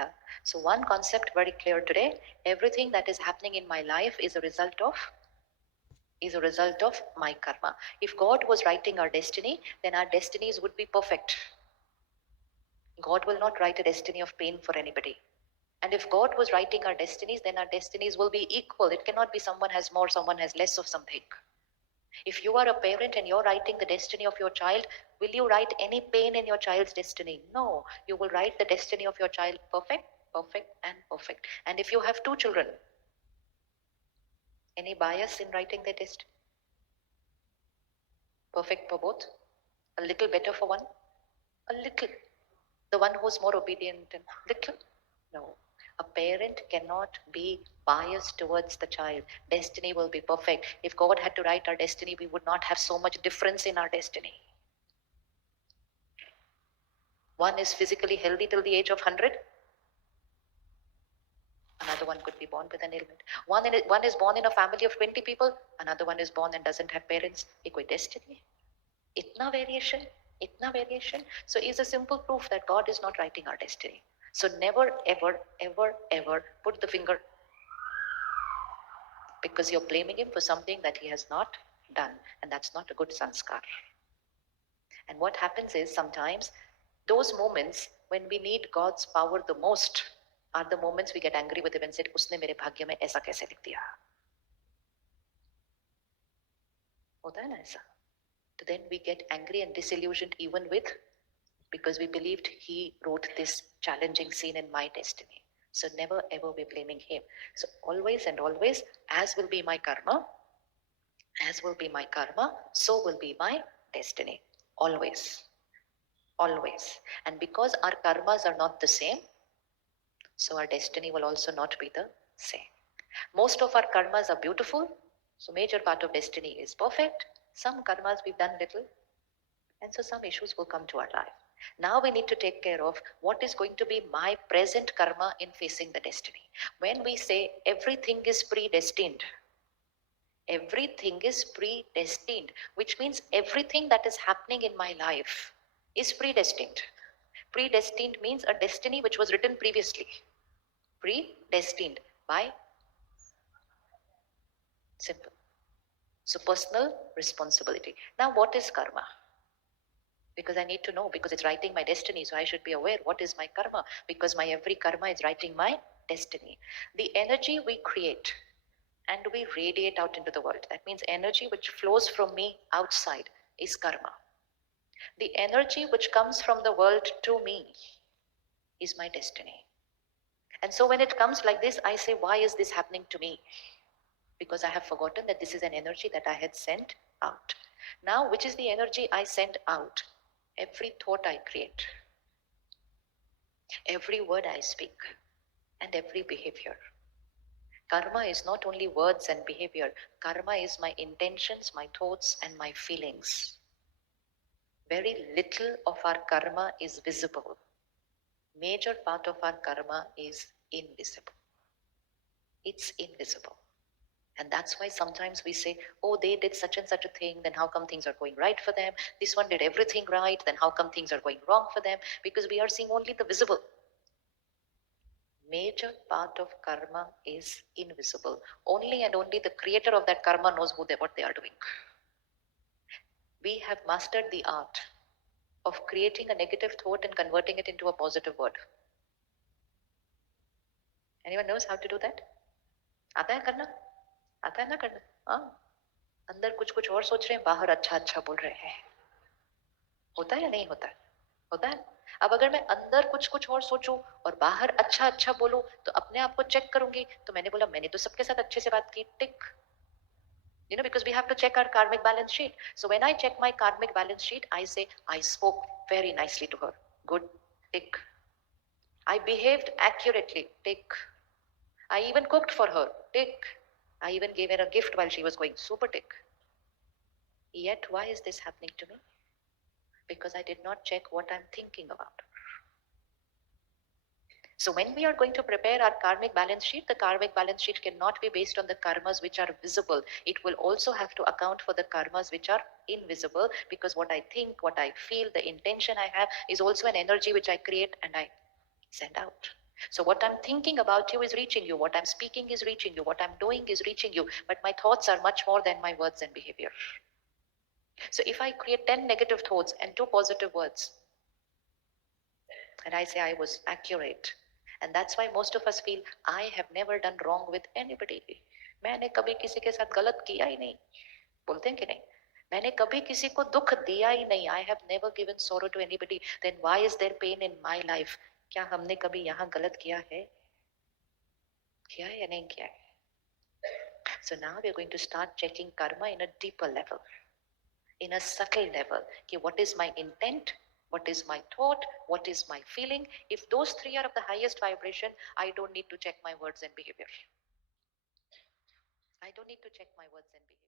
Monica. So one concept very clear today, everything that is happening in my life is a result of my karma. If God was writing our destiny, then our destinies would be perfect. God will not write a destiny of pain for anybody. And if God was writing our destinies, then our destinies will be equal. It cannot be someone has more, someone has less of something. If you are a parent and you're writing the destiny of your child, will you write any pain in your child's destiny? No. You will write the destiny of your child perfect, perfect, and perfect. And if you have two children, any bias in writing their destiny? Perfect for both? A little better for one? A little. The one who's more obedient and little? No. A parent cannot be biased towards the child. Destiny will be perfect. If God had to write our destiny, we would not have so much difference in our destiny. One is physically healthy till the age of 100. Another one could be born with an ailment. One is born in a family of 20 people. Another one is born and doesn't have parents. Ye koi destiny? Itna variation? Itna variation? So is a simple proof that God is not writing our destiny. So never, ever, ever, ever put the finger, because you're blaming him for something that he has not done. And that's not a good sanskar. And what happens is sometimes those moments when we need God's power the most are the moments we get angry with him and said, उसने मेरे भाग्य में ऐसा कैसे लिख दिया? होता है ना ऐसा? So then we get angry and disillusioned even with, because we believed he wrote this challenging scene in my destiny. So never ever be blaming him. So always and always, as will be my karma, so will be my destiny. Always. Always. And because our karmas are not the same, so our destiny will also not be the same. Most of our karmas are beautiful, so major part of destiny is perfect. Some karmas we've done little, and so some issues will come to our life. Now we need to take care of what is going to be my present karma in facing the destiny. When we say everything is predestined, which means everything that is happening in my life is predestined. Predestined means a destiny which was written previously. Predestined by simple. So personal responsibility. Now what is karma? Because I need to know, because it's writing my destiny, so I should be aware what is my karma, because my every karma is writing my destiny. The energy we create and we radiate out into the world, that means energy which flows from me outside is karma. The energy which comes from the world to me is my destiny. And so when it comes like this, I say, why is this happening to me? Because I have forgotten that this is an energy that I had sent out. Now, which is the energy I send out? Every thought I create, every word I speak, and every behavior. Karma is not only words and behavior. Karma is my intentions, my thoughts, and my feelings. Very little of our karma is visible. Major part of our karma is invisible. It's invisible. And that's why sometimes we say, oh, they did such and such a thing, then how come things are going right for them? This one did everything right, then how come things are going wrong for them? Because we are seeing only the visible. Major part of karma is invisible. Only and only the creator of that karma knows what they are doing. We have mastered the art of creating a negative thought and converting it into a positive word. Anyone knows how to do that? आता है करना? आता है ना करना? हाँ, अंदर कुछ और सोच रहे हैं, बाहर अच्छा बोल रहे हैं. होता है या नहीं होता है? होता है. अब अगर मैं अंदर कुछ और सोचूं और बाहर अच्छा बोलूं, तो अपने आप को चेक करूंगी. तो मैंने बोला, मैंने तो सबके साथ अच्छे से बात की, टिक. Because we have to check our karmic balance sheet. So when I check my karmic balance sheet, I say, I spoke very nicely to her. Good, tick. I behaved accurately, tick. I even cooked for her, tick. I even gave her a gift while she was going, super tick. Yet why is this happening to me? Because I did not check what I'm thinking about. So when we are going to prepare our karmic balance sheet, the karmic balance sheet cannot be based on the karmas which are visible. It will also have to account for the karmas which are invisible, because what I think, what I feel, the intention I have is also an energy which I create and I send out. So what I'm thinking about you is reaching you. What I'm speaking is reaching you. What I'm doing is reaching you. But my thoughts are much more than my words and behavior. So if I create 10 negative thoughts and 2 positive words, and I say I was accurate, and that's why most of us feel I have never done wrong with anybody. मैंने कभी किसी के साथ गलत किया ही नहीं, बोलते हैं कि नहीं, मैंने कभी किसी को दुख दिया ही नहीं, I have never given sorrow to anybody, then why is there pain in my life? क्या हमने कभी यहाँ गलत किया है या नहीं किया है? So now we are going to start checking karma in a deeper level, in a subtle level. What is my intent? What is my thought? What is my feeling? If those 3 are of the highest vibration, I don't need to check my words and behavior. I don't need to check my words and behavior.